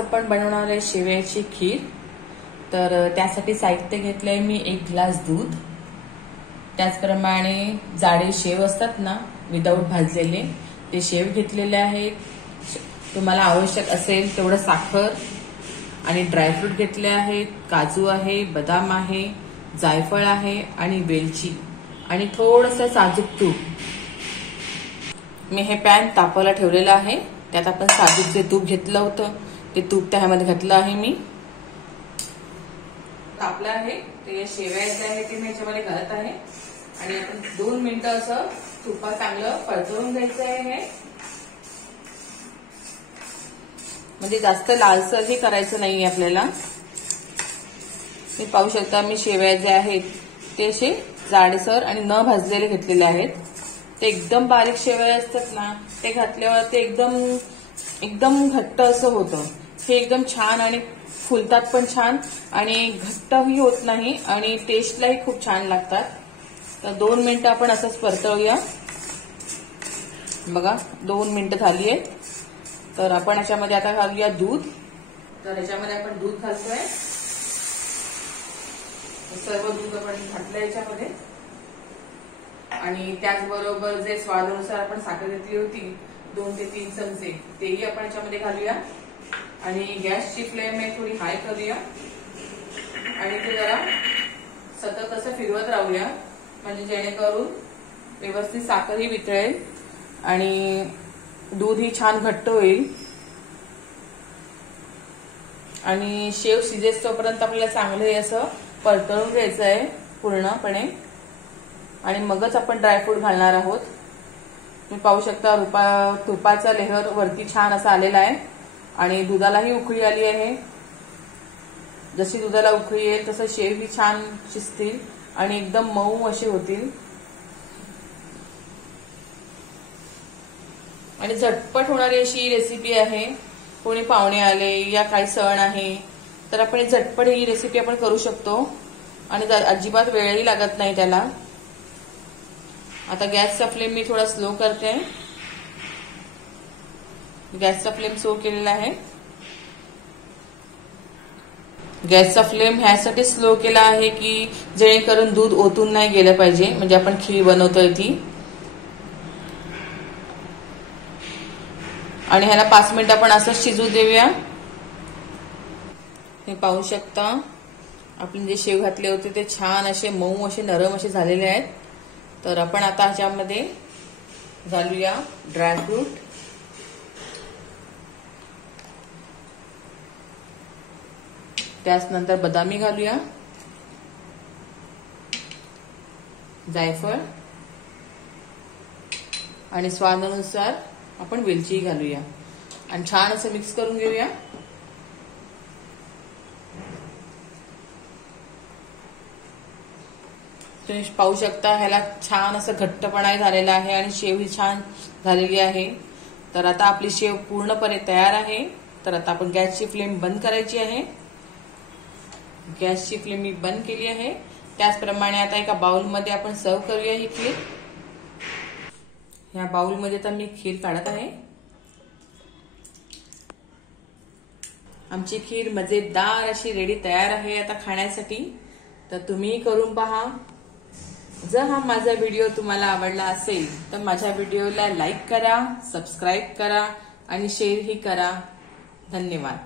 आपण बनवणार आहे शेवयाची खीर। तर त्यासाठी साहित्य घेतलंय मी 1 ग्लास दूध, त्याचप्रमाणे जाडे शेव असतात ना विदाऊट भाजलेले, ते शेव घेतलेले आहेत। तुम्हाला आवश्यक असेल तेवढं साखर आणि ड्रायफ्रूट घेतले आहेत, काजू आहे, बदाम आहे, जायफळ आहे आणि वेलची आणि थोडंसं साजूक तूप। मी हे पॅन तापायला ठेवलेलं आहे, त्यात आपण साजूक जे तूप घेतलं होतं ते तूप त्यामध्ये घातलं आहे। मी तापलं आहे ते शेवया जे आहे ते मी याच्यामध्ये घालत आहे आणि आपण 2 मिनिटं असं तुपात चांगलं परतवून घ्यायचं आहे। म्हणजे जास्त लालसरही करायचं नाहीये आपल्याला। मी पाहू शकता मी शेवया जे आहेत ते असे जाडसर आणि न भाजलेले घेतलेले आहेत। ते एकदम बारीक शेवया असतात ना ते घातल्यावर ते एकदम घट्ट असं होतं। हे एकदम छान आणि फुलतात पण छान आणि घट्टही होत नाही आणि टेस्टलाही खूप छान लागतात। तर 2 मिनिटं आपण असंच परतवूया। बघा 2 मिनिटं झाली आहेत। तर आपण याच्यामध्ये आता घालूया दूध। तर याच्यामध्ये आपण दूध घालतोय, सर्व दूध आपण घातलं याच्यामध्ये आणि त्याचबरोबर जे स्वादानुसार आपण साखर घेतली होती 2 ते 3 चमचे तेही आपण याच्यामध्ये घालूया आणि गॅसची फ्लेम थोडी हाय करूया आणि ते जरा सतत असं फिरवत राहूया, म्हणजे जेणेकरून व्यवस्थित साखरही वितळेल आणि दूधही छान घट्ट होईल। आणि शेव शिजेस तोपर्यंत आपल्याला चांगले असं परतवून घ्यायचं आहे पूर्णपणे आणि मगच आपण ड्रायफ्रूट घालणार आहोत। तुम्ही पाहू शकता तुपाचा लेहर वरती छान असा आलेला आहे आणि दुधालाही उकळी आली आहे। जशी दुधाला उकळी येईल तसं शेव ही छान शिजतील आणि एकदम मऊ असे होतील आणि झटपट होणारी अशी रेसिपी आहे। कोणी पाहुणे आले या काही सण आहे तर आपण झटपट ही रेसिपी आपण करू शकतो आणि अजिबात वेळही लागत नाही त्याला। आता गॅसचा फ्लेम मी थोडा स्लो करते। गॅसचा फ्लेम स्लो केलेला आहे। गॅसचा फ्लेम ह्यासाठी स्लो केला आहे की जेणेकरून दूध ओतून नाही गेलं पाहिजे, म्हणजे आपण खीर बनवतोय ती। आणि ह्याला 5 मिनिटं आपण असंच शिजू देऊया। हे पाहू शकता आपण जे शेव घातले होते ते छान असे मऊ असे नरम असे झालेले आहेत। तर आपण आता ह्याच्यामध्ये घालूया ड्रायफ्रूट, त्यानंतर बदामी घालूया, जायफळ आणि स्वादानुसार आपण वेलची घालूया आणि छान असं मिक्स करून घेऊया। तुम्ही पाहू शकता ह्याला छान असं घट्टपणा झालेला आहे आणि शेव ही छान झालेली आहे। तर आता आपली शेव पूर्णपणे तयार आहे। तर आता आपण गॅसची फ्लेम बंद करायची आहे। गॅसची फ्लेम मी बंद केली आहे। त्याचप्रमाणे आता एका बाउलमध्ये आपण सर्व करूया ही खीर। ह्या बाउलमध्ये आता मी खीर काढत आहे। आमची खीर मजेदार अशी रेडी तयार आहे आता खाण्यासाठी। तर तुम्ही करून पहा। जर हा माझा व्हिडिओ तुम्हाला आवडला असेल तर माझ्या व्हिडिओला लाईक करा, सबस्क्राईब करा आणि शेअरही करा। धन्यवाद।